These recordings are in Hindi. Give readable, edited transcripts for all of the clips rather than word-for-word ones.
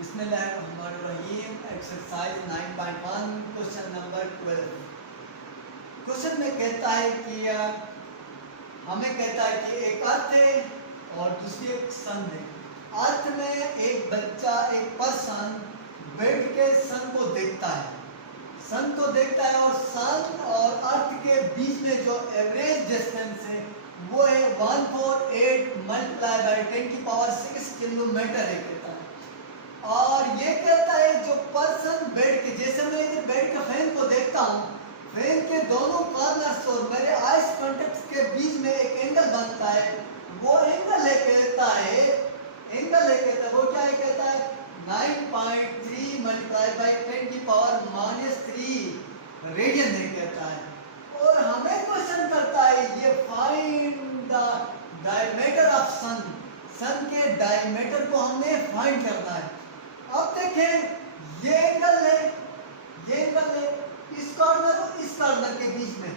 बिस्मिल्लाहिर्रहमानिर्रहीम। Exercise 9.1 question number 12। क्वेश्चन में कहता है कि हमें कहता है कि एक अर्थ है और दूसरी एक सन है। अर्थ में एक बच्चा एक पर्सन बैठ के सन को देखता है, सन को देखता है और सन और अर्थ के बीच में जो एवरेज डिस्टेंस है वो है 148 मल्टीप्लाई बाई 10⁻6 किलोमीटर है कहता है। और ये कहता है जो पर्सन बैठ के, जैसे मैं इधर बैठ के फैन को देखता हूँ, फैन के दोनों कॉर्नर्स और मेरे आइस कॉन्टेक्ट के बीच में एक एंगल बनता है, वो एंगल है कहता है, एंगल है कहता है, वो क्या है कहता है 9.3 मल्टीप्लाई बाई 10⁻³ रेडियन है कहता है। और हमें क्वेश्चन करता है ये फाइंड द डायमीटर ऑफ सन, सन के डायमीटर को हमें फाइंड करना है। अब देखें ये एंगल है, ये एंगल है इस कॉर्नर और इस कॉर्नर के बीच में।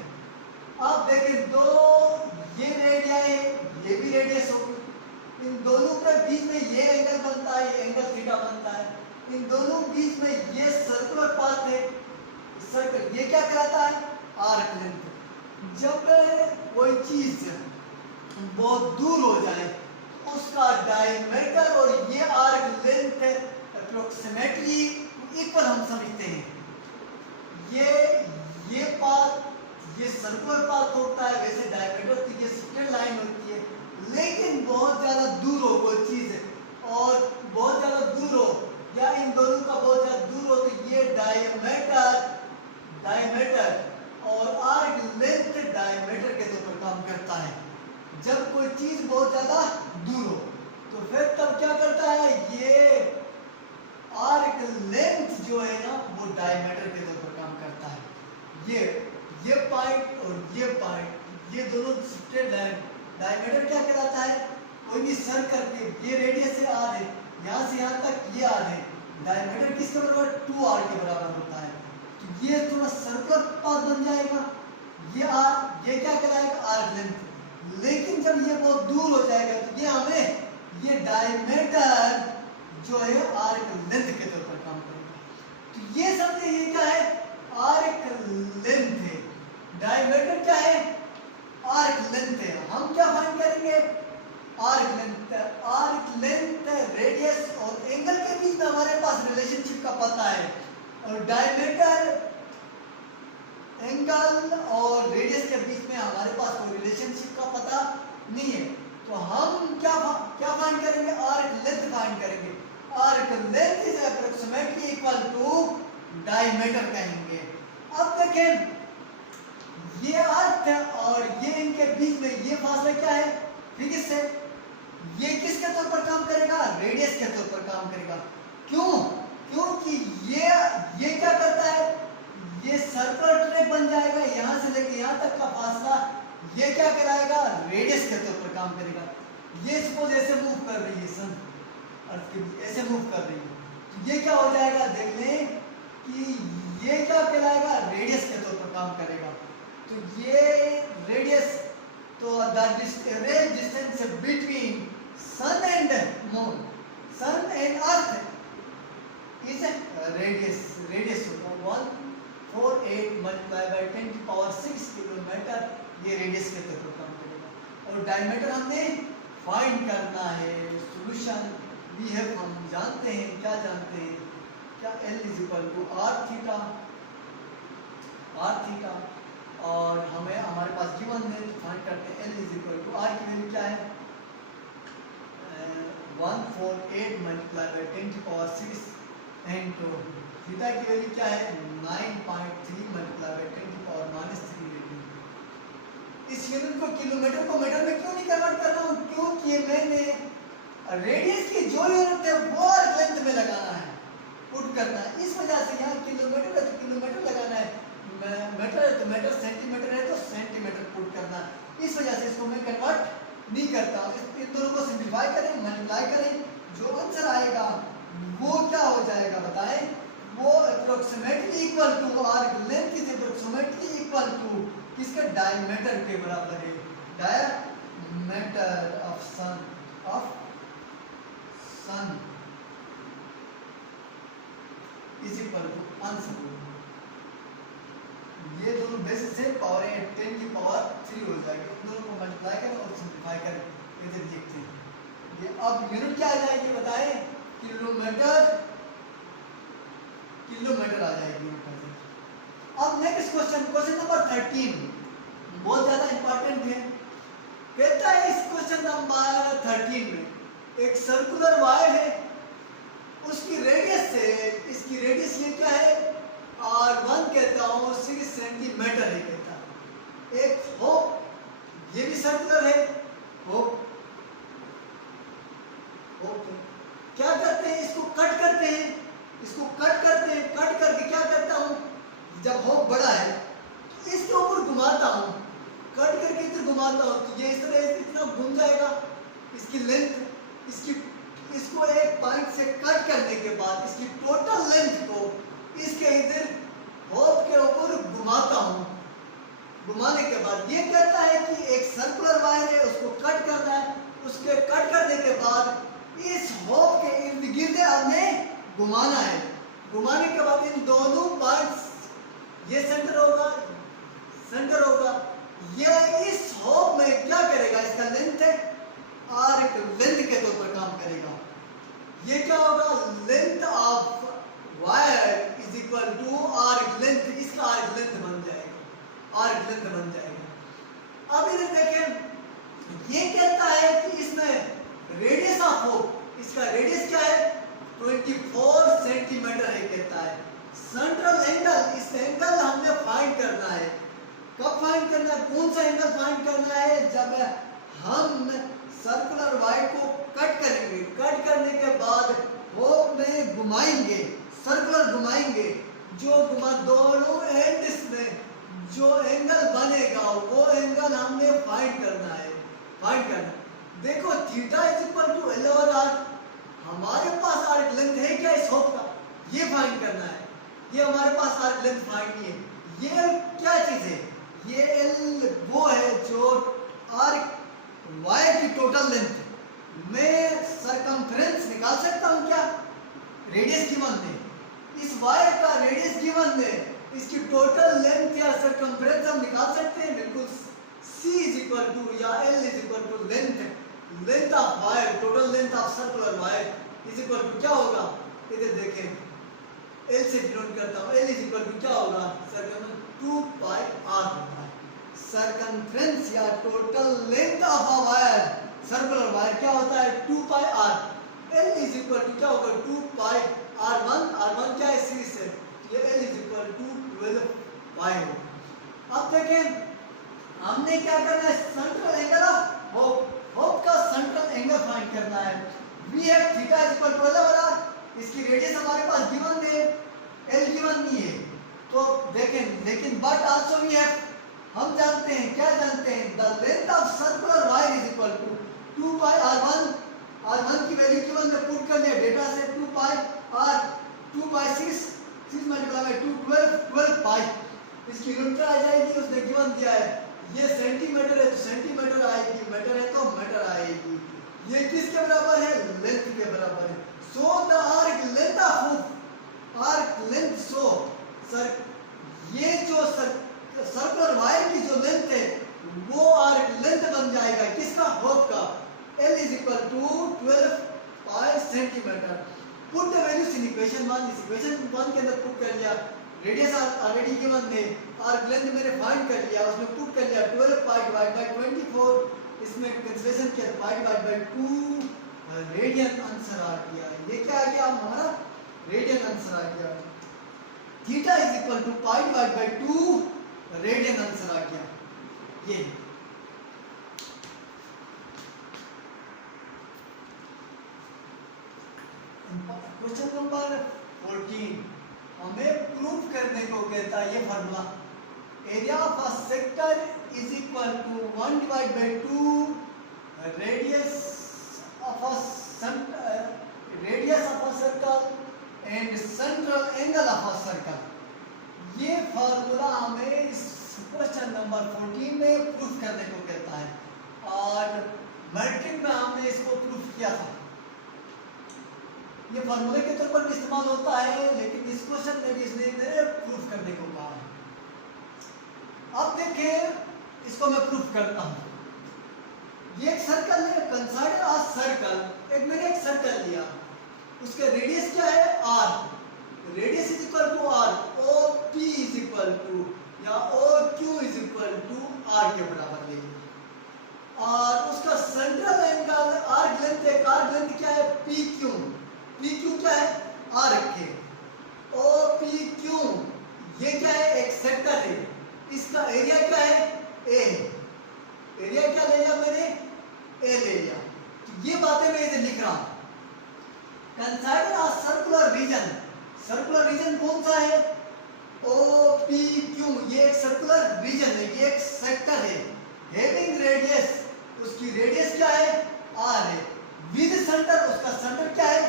आप देखें दो ये रेडिया है, ये भी रेडियस होगी, इन दोनों के बीच में ये एंगल बनता है, ये एंगल थीटा बनता है। इन दोनों बीच में ये सर्कुलर पाथ है, सर्कल, ये क्या कहलाता है आर्क लेंथ। जब कोई चीज बहुत दूर हो जाए उसका डायमीटर और ये आर्क लेंथ अप्रोक्सीमेटली इक्वल हम समझते हैं। ये पाथ ये सर्कुलर पाथ होता है, वैसे डायमीटर तो ये स्ट्रेट लाइन होती है, लेकिन बहुत ज्यादा दूर हो कोई चीज और बहुत ज्यादा दूर हो या इन दोनों का बहुत ज्यादा दूर हो तो ये डायमीटर और आर्क लेंथ डायमीटर के तौर पर काम करता है। जब कोई चीज बहुत ज्यादा दूर हो तो फिर तब क्या करता है ये आर्क लेंथ जो है ना वो डायमीटर के तौर पर काम करता है। ये पॉइंट और ये पॉइंट ये दोनों स्ट्रेट लाइन, डायमीटर क्या कहलाता है कोई भी सर्कल के ये रेडियस से आर है, यहाँ से यहाँ तक ये आर है, डायमीटर किसके बराबर 2r के बराबर होता है। तो ये थोड़ा सर्कुलर पाथ बन जाएगा, ये आर ये क्या कहलाएगा आर्क लेंथ। लेकिन जब ये बहुत दूर हो जाएगा तो ये हमें ये डायमीटर जो है आर्क लेंथ के तौर पर काम करेगा। तो ये समझे ये क्या है आर्क लेंथ है, डायमीटर क्या है आर्क लेंथ है। हम क्या फाइंड करेंगे आर्क लेंथ रेडियस और एंगल के बीच में हमारे पास रिलेशनशिप का पता है, और डायमीटर एंगल और रेडियस के बीच में हमारे पास कोई रिलेशनशिप का पता नहीं है। तो हम क्या फाइंड करेंगे आर्क लेंथ फाइंड करेंगे। Arc length is approximately equal to diameter कहेंगे। अब देखें ये अर्थ और ये इनके बीच में ये फासला क्या है ठीक है, ये किसके तौर पर काम करेगा रेडियस के तौर पर काम करेगा। क्यों? क्योंकि ये क्या करता है ये सर्कुलर ट्रैक बन जाएगा, यहाँ से लेकर यहाँ तक का फासला ये क्या कराएगा रेडियस के तौर पर काम करेगा। ये सपोज ऐसे मूव कर रही है सन अर्थ के ऐसे मूव कर रही है तो ये क्या हो जाएगा देख लें कि ये क्या कहलाएगा रेडियस के तौर पर काम करेगा। तो ये रेडियस तो the distance between sun and moon, sun and earth is radius होगा 148 मल्टीप्लाई बाई 10⁻6 किलोमीटर, ये रेडियस के तौर पर काम करेगा। और डायमीटर हमने फाइंड करना है। सॉल्यूशन वी हैव हम जानते हैं, क्या जानते हैं क्या L is equal to R theta, और हमें हमारे पास गिवन है तो फाइंड करते हैं L is equal to R की वैल्यू क्या है 148 मल्टीप्लाई बाई 10⁻6 इनटू थीटा की वैल्यू क्या है 9.3 मल्टीप्लाई बाई 10⁻³ रेडियन। इस यूनिट को किलोमीटर को मीटर में क्यों नहीं कन्वर्ट कर रहा हूँ, क्योंकि मैंने रेडियस की जो यूनिट है वो आर्क लेंथ में लगाना है, पुट करना है। इस वजह से यहाँ किलोमीटर है तो किलोमीटर लगाना है, मीटर है तो मीटर, सेंटीमीटर है तो सेंटीमीटर पुट करना है। इस वजह से इसको मैं कन्वर्ट नहीं करता। इन दोनों को सिंप्लीफाई करें, मल्टीप्लाई करें, जो आंसर आएगा वो क्या हो जाएगा बताएं, वो approximately equal to arc length is approximately equal to किसके डायमीटर के बराबर है, diameter of sun equal to answer. ये दोनों बेस से पावर 10 की पावर 3 हो जाएगी, इन दोनों को मल्टीप्लाई करें और सिंप्लीफाई करें, इधर लिखते हैं ये। अब यूनिट क्या आ जाएगी बताएं, किलोमीटर आ जाएगी यूनिट। अब नेक्स्ट क्वेश्चन, क्वेश्चन नंबर 13 बहुत ज्यादा इंपॉर्टेंट है। कहता है इस क्वेश्चन नंबर 13 में एक सर्कुलर वायर है, उसकी रेडियस से, इसकी रेडियस ये क्या है R1 कहता हूँ 6 सेंटीमीटर है कहता है। एक होप, ये भी सर्कुलर है होप। क्या करते हैं, इसको कट करते हैं, कट करके क्या करता हूँ, जब होप बड़ा है तो इसके ऊपर घुमाता हूँ, कट करके इधर घुमाता हूँ तो ये इस तरह इतना घूम जाएगा। इसकी लेंथ, इसको एक पॉइंट से कट करने के बाद इसकी टोटल लेंथ को इसके इधर होप के ऊपर घुमाता हूँ। घुमाने के बाद ये कहता है कि एक सर्कुलर वायर है, उसको कट करना है। उसके कट करने के बाद इस होप के इर्द गिर्द हमें घुमाना है। घुमाने के बाद इन दोनों पॉइंट्स, ये सेंटर होगा, ये इस होप में क्या करेगा, इसका लेंथ है आर्क लेंथ के तौर पर काम करेगा। ये क्या होगा, length of wire is equal to arc length, इसका आर्क लेंथ बन जाएगा। अब इधर देखें, ये कहता है कि इसमें रेडियस ऑफ होप, इसका रेडियस क्या है 24 सेंटीमीटर है कहता है। सेंट्रल एंगल, इस एंगल हमने फाइंड करना है। कब फाइंड करना है, कौन सा एंगल फाइंड करना है, जब हम सर्कुलर वायर को कट करेंगे। कट करने के बाद होप में घुमाएंगे, सर्कुलर घुमाएंगे, दोनों एंड्स में जो एंगल बनेगा वो एंगल हमने फाइंड करना है। देखो theta is equal to L over R, हमारे पास आर्क लेंथ है क्या इस होप का, ये फाइंड करना है। ये हमारे पास आर्क लेंथ फाइंड नहीं है। ये क्या चीज है, ये L वो है जो आर्क वायर की टोटल लेंथ। मैं सरकमफ्रेंस निकाल सकता हूँ क्या, रेडियस गिवन है, इस वायर का रेडियस गिवन है, इसकी टोटल लेंथ या सरकमफ्रेंस हम निकाल सकते हैं बिल्कुल। C इज इक्वल टू या L is equal to length of wire, total length of circular wire is equal to क्या होगा, इधर देखें L से डिनोट करता हूँ, L इज इक्वल टू क्या होगा, 2 पाई R होता है। सरकमफ्रेंस या total length of a wire, circular wire क्या होता है 2 pi R। L is equal to क्या होगा 2 पाई R1 क्या है सीरीज से, ये L is equal to 12 pi हो। अब देखें हमने क्या करना है, सेंट्रल एंगल ऑफ होप का सेंट्रल एंगल फाइंड करना है। We have theta is equal to L over R, इसकी रेडियस हमारे पास गिवन है, L गिवन नहीं है तो देखें, लेकिन बट आल्सो वी हैव, हम जानते हैं, क्या जानते हैं, the length of circular wire is equal to 2 pi R1 की वैल्यू गिवन में पुट कर लिया डेटा से, 2 pi R 2 pi 6 multiply by 2 12 पाई, इसकी यूनिट आ जाएगी, उसने गिवन दिया है। ये सेंटीमीटर है तो सेंटीमीटर आएगी, मीटर है तो मीटर आएगी। ये किसके बराबर है, लेंथ के बराबर है। So the arc length of arc length, so sir ये जो सर्कुलर वायर की जो लेंथ है वो आर्क लेंथ बन जाएगा किसका, होप का। L is equal to 12 pi centimetre. Put the values in equation 1, इस इक्वेशन 1 के अंदर पुट कर लिया, रेडियस ऑलरेडी गिवन है, आर्क लेंथ मैंने फाइंड कर लिया, उसमें पुट कर लिया 12 पाई डिवाइड बाय 24, इसमें कैंसिलेशन किया pi divide by 2, radian answer आ गया। ये क्या आ गया हमारा, रेडियन आंसर आ गया। Theta is equal to pi divide by 2, radian answer आ गया। ये क्वेश्चन नंबर 14 हमें प्रूफ करने को कहता है, ये formula area of a sector is equal to 1 divide by 2 radius of a circle and central angle of a circle. ये फार्मूला हमें इस क्वेश्चन नंबर 14 में प्रूफ करने को कहता है, और मैट्रिक में हमने इसको प्रूफ किया था। ये फार्मूले के तौर पर भी इस्तेमाल होता है, लेकिन इस क्वेश्चन में भी इसने प्रूफ करने को कहा है। अब देखिए इसको मैं प्रूफ करता हूं। ये एक सर्कल है, कंसिडर अ सर्कल। एक मैंने एक सर्कल लिया, उसका रेडियस क्या है r, radius is equal to r, OP is equal to या OQ is equal to r के बराबर ले, और उसका सेंट्रल एंगल आर्क लेंथ है, आर्क लेंथ क्या है PQ, PQ क्या है r रखे, OPQ ये क्या है एक सेक्टर है, इसका एरिया क्या है A, एरिया क्या ले लिया मैंने A ले लिया। तो ये बातें मैं इधर लिख रहा हूं। Consider a circular reason, circular region कौन सा है OPQ, ये एक सर्कुलर रीजन है, ये एक सेक्टर है, हैविंग रेडियस, उसकी रेडियस क्या है r है, विद सेंटर, उसका सेंटर क्या है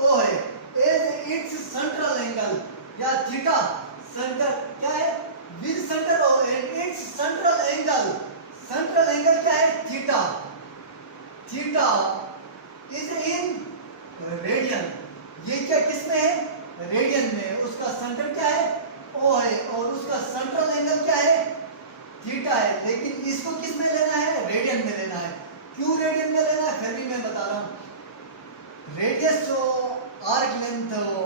O है, एज इट्स सेंट्रल एंगल या थीटा, सेंटर क्या है with centre O and it's central angle, central angle क्या है theta, theta is in radian, ये क्या किस में है रेडियन में, उसका सेंटर क्या है O है और उसका सेंट्रल एंगल क्या है थीटा है, लेकिन इसको किस में लेना है रेडियन में लेना है। क्यों रेडियन में लेना है फिर भी मैं बता रहा हूं। रेडियस हो, आर्क लेंथ हो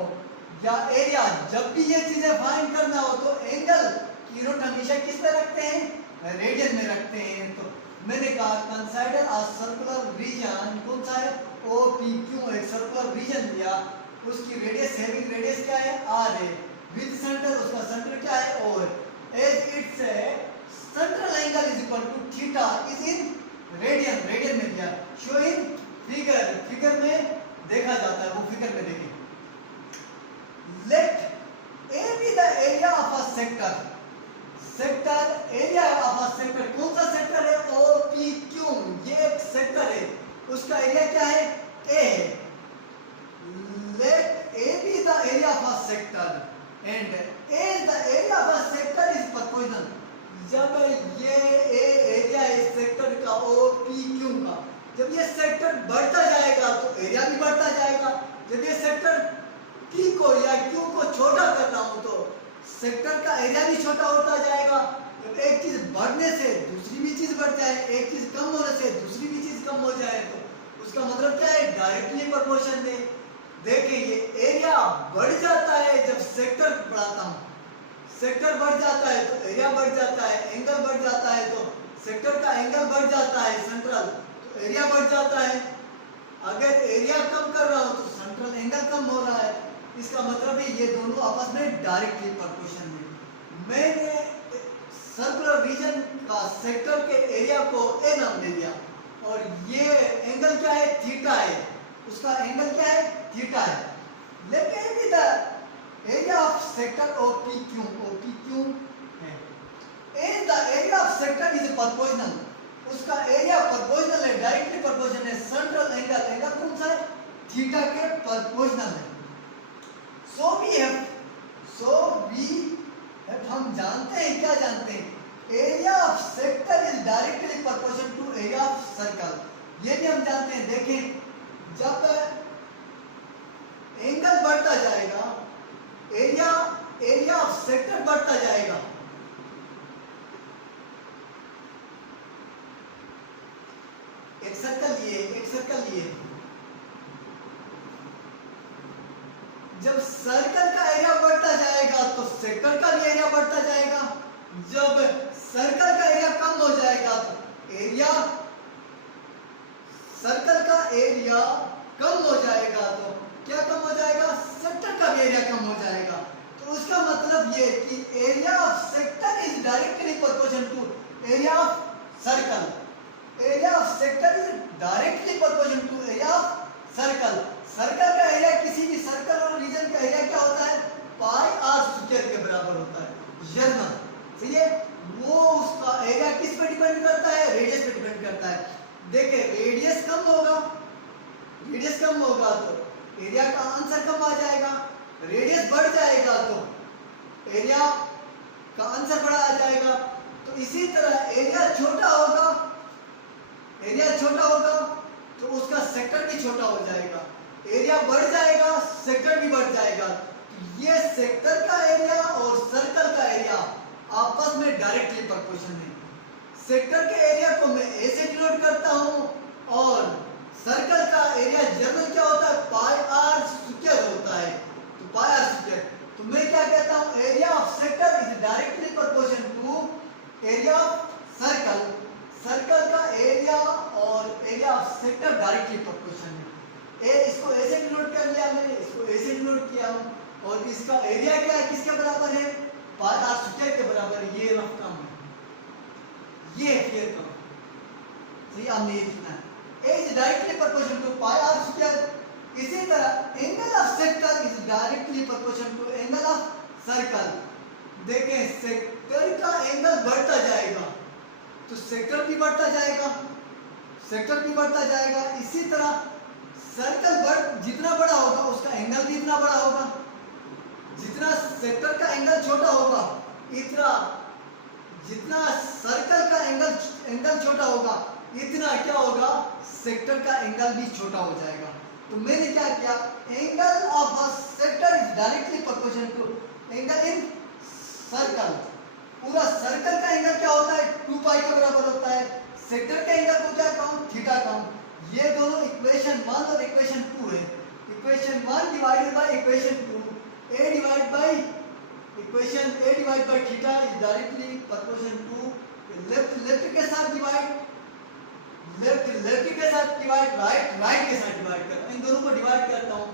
या एरिया, जब भी ये चीजें फाइंड करना हो तो एंगल की यूनिट हमेशा किस में रखते हैं रेडियन में रखते हैं। तो मैंने कहा कंसिडर अ सर्कुलर रीजन, कौन सा है OPQ, एक सर्कुलर रीजन लिया, उसकी रेडियस हैविंग रेडियस क्या है r है, विद सेंटर, उसका सेंटर क्या है O है, as its central angle is equal to theta is in radian, radian में दिया, शो इन फिगर, फिगर में देखा जाता है, वो फिगर में देखिए। Let A be the area of a sector, sector area of a sector, कौन सा सेक्टर है OPQ, ये एक सेक्टर है, उसका एरिया क्या है A, let A be the area of a sector and A the area of a sector is proportional, जब ये A एरिया है सेक्टर का OPQ का, जब ये सेक्टर बढ़ता जाएगा तो एरिया भी बढ़ता जाएगा, जब ये सेक्टर P को या Q को छोटा करना हो तो सेक्टर का एरिया भी छोटा होता जाएगा। जब एक चीज बढ़ने से दूसरी भी चीज बढ़ जाए, एक चीज कम होने से दूसरी भी चीज कम हो जाए, तो उसका मतलब क्या है डायरेक्टली प्रोपोर्शन में। देखिए ये एरिया बढ़ जाता है जब सेक्टर बढ़ाता हूं, सेक्टर बढ़ जाता है तो एरिया बढ़ जाता है, एंगल बढ़ जाता है तो सेक्टर का एंगल बढ़ जाता है सेंट्रल, तो एरिया बढ़ जाता है। अगर एरिया कम कर रहा हूं तो सेंट्रल एंगल कम हो रहा है, इसका मतलब है ये दोनों आपस में डायरेक्टली प्रोपोर्शन में। मैंने सर्कुलर रीजन का सेक्टर के एरिया को A नाम दे दिया और ये एंगल क्या है थीटा है, उसका एंगल क्या है थीटा है। लेकिन भी the area of sector OPQ, OPQ है, as the area of sector is proportional, उसका एरिया प्रोपोर्शनल है, डायरेक्टली प्रोपोर्शनल है, सेंट्रल एंगल, एंगल कौन सा है थीटा के प्रोपोर्शनल है। So we have, हम जानते हैं, क्या जानते हैं, area of sector is directly proportional to area of circle, ये भी हम जानते हैं। देखें जब एंगल बढ़ता जाएगा एरिया ऑफ सेक्टर बढ़ता जाएगा, एक सर्कल लिए, जब सर्कल का एरिया बढ़ता जाएगा तो सेक्टर का भी एरिया बढ़ता जाएगा, जब सर्कल का एरिया कम हो जाएगा तो एरिया, सर्कल का एरिया कम हो जाएगा तो क्या कम हो जाएगा सेक्टर का भी एरिया कम हो जाएगा। तो उसका मतलब ये कि area of sector is directly proportional to area of circle, area of sector is directly proportional to area of circle. Circle का एरिया किसी भी सर्कल और रीजन का एरिया क्या होता है पाई r स्क्वायर के बराबर होता है, जर्नल सही है। वो उसका एरिया किस पे डिपेंड करता है रेडियस पे डिपेंड करता है। देखिए रेडियस कम होगा तो एरिया का आंसर कम आ जाएगा, रेडियस बढ़ जाएगा तो एरिया का आंसर बड़ा आ जाएगा। तो इसी तरह एरिया छोटा होगा तो उसका सेक्टर भी छोटा हो जाएगा, एरिया बढ़ जाएगा सेक्टर भी बढ़ जाएगा। तो ये सेक्टर का एरिया और सर्कल का एरिया आपस में डायरेक्टली प्रोपोर्शनल है। सेक्टर के एरिया को मैं ए से डिनोट करता हूं और सर्कल का एरिया जनरल क्या होता है, पाई आर स्क्वायर होता है। तो पाई आर स्क्वायर, तो मैं क्या कहता हूं, area of sector is directly proportional to area of circle. Circle का एरिया और area of sector directly proportional है। ए इसको ए से डिनोट कर लिया मैंने, इसको ए से डिनोट किया हूं, और इसका एरिया क्या है, किसके बराबर है, पाई आर स्क्वायर के बराबर है। ये रफ काम है, ये क्लियर करो। सही, आपने ये लिखना है, A is directly proportional to pi r square। इसी तरह angle of sector is directly proportional to angle of circle. देखें सेक्टर का एंगल बढ़ता जाएगा तो सेक्टर भी बढ़ता जाएगा, सेक्टर भी बढ़ता जाएगा। इसी तरह सर्कल जितना बड़ा होगा उसका एंगल भी इतना बड़ा होगा। जितना सेक्टर का एंगल छोटा होगा इतना, जितना सर्कल का एंगल छोटा होगा इतना क्या होगा, सेक्टर का एंगल भी छोटा हो जाएगा। तो मैंने क्या किया, angle of a sector is directly proportional to angle in circle. पूरा सर्कल का एंगल क्या होता है, 2 पाई के बराबर होता है। सेक्टर के एंगल को क्या कहूं, थीटा कहूं। ये दोनों इक्वेशन 1 और इक्वेशन 2 है। Equation 1 divided by equation 2, a divide by equation a divide by theta is directly proportional to left के साथ डिवाइड, लेफ्ट के साथ डिवाइड, राइट के साथ डिवाइड करता हूं। इन दोनों को डिवाइड करता हूं,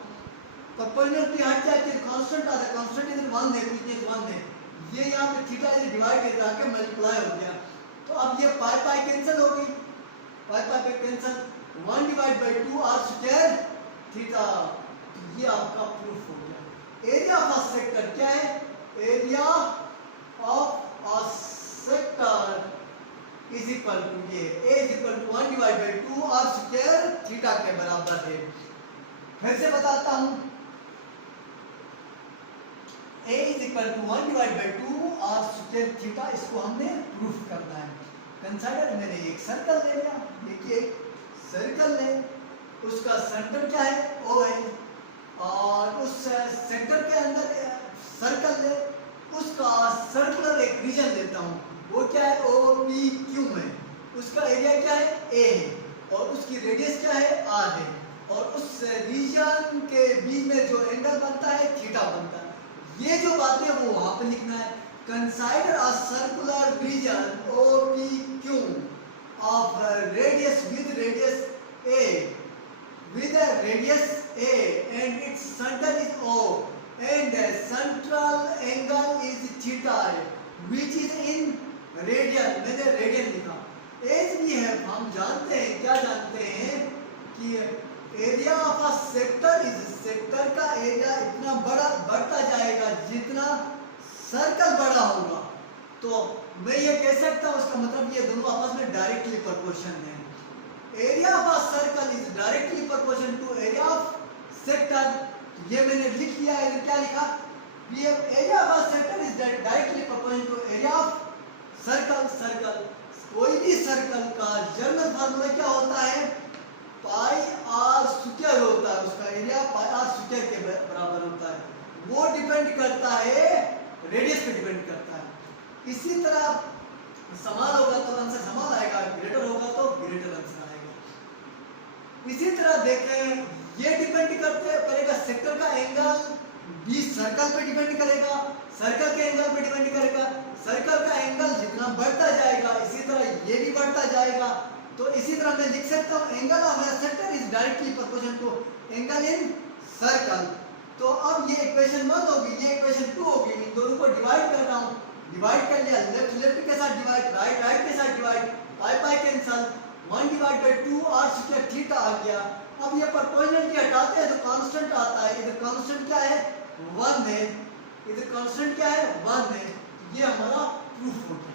प्रोपोर्शनल हट जाती है, कांस्टेंट आता है, कांस्टेंट इधर 1 है, इधर 1 है। ये यहां पे थीटा इधर डिवाइड करके आके मल्टीप्लाई हो गया। तो अब ये पाई पाई कैंसिल हो गई, पाई पाई पे cancel, 1 divide by 2 r square theta. तो ये आपका प्रूफ हो गया। एरिया ऑफ अ सेक्टर क्या है, area of a sector is equal to, ये a is equal to 1 divide by 2 r square theta के बराबर है। फिर से बताता हूं, a is equal to 1 divide by 2 r square theta, इसको हमने प्रूफ करना है। कंसीडर मैंने एक सर्कल ले लिया, देखिए एक सर्कल ले, उसका सेंटर क्या है, o है, और उस सेंटर के अंदर सर्कल ले, उसका सर्कुलर एक रीजन लेता हूं, वो क्या है, ओ पी क्यू है। उसका एरिया क्या है, ए है, और उसकी रेडियस क्या है, आर है, और उस रीजन के बीच में जो एंगल बनता है थीटा बनता है। ये जो बातें वो वहां पे लिखना है। Consider a circular region O P Q of radius with radius A, with a radius a and its center is o and the central angle is theta which is in radian। मैंने रेडियन लिखा, एज भी है। हम जानते हैं, क्या जानते हैं कि area of a sector is, sector का एरिया इतना बड़ा बढ़ता जाएगा जितना सर्कल बड़ा होगा। तो मैं ये कह सकता हूँ, उसका मतलब ये दोनों आपस में डायरेक्टली प्रोपोर्शनल है। Area of a circle is directly proportional to area of sector. ये मैंने लिख लिया है, क्या लिखा, area of a sector is directly proportional to area of circle. Circle, कोई भी सर्कल का जनरल फार्मूला क्या होता है, पाई आर स्क्वायर होता है। उसका एरिया पाई आर स्क्वायर के बराबर होता है। वो डिपेंड करता है, रेडियस पे डिपेंड करता है। इसी तरह समान होगा तो आंसर समान आएगा, ग्रेटर होगा तो ग्रेटर आंसर आएगा। इसी तरह देखें, ये डिपेंड करेगा सेक्टर का एंगल भी सर्कल पे डिपेंड करेगा, सर्कल के एंगल पे डिपेंड करेगा। सर्कल का एंगल जितना बढ़ता जाएगा इसी तरह ये भी बढ़ता जाएगा। तो इसी तरह मैं लिख सकता हूँ, angle of a sector is directly proportional to angle in circle. तो अब ये इक्वेशन 1 होगी, ये इक्वेशन 2 होगी। इन दोनों को डिवाइड कर रहा हूँ, डिवाइड कर लिया, लेफ्ट के साथ डिवाइड, राइट के साथ divide, pi cancel, 1 divide by 2 r square theta आ गया। अब ये प्रोपोर्शनल की हटाते हैं तो कांस्टेंट आता है। इधर कांस्टेंट क्या है, 1 है, इधर कांस्टेंट क्या है, 1 है। ये हमारा प्रूफ होता है।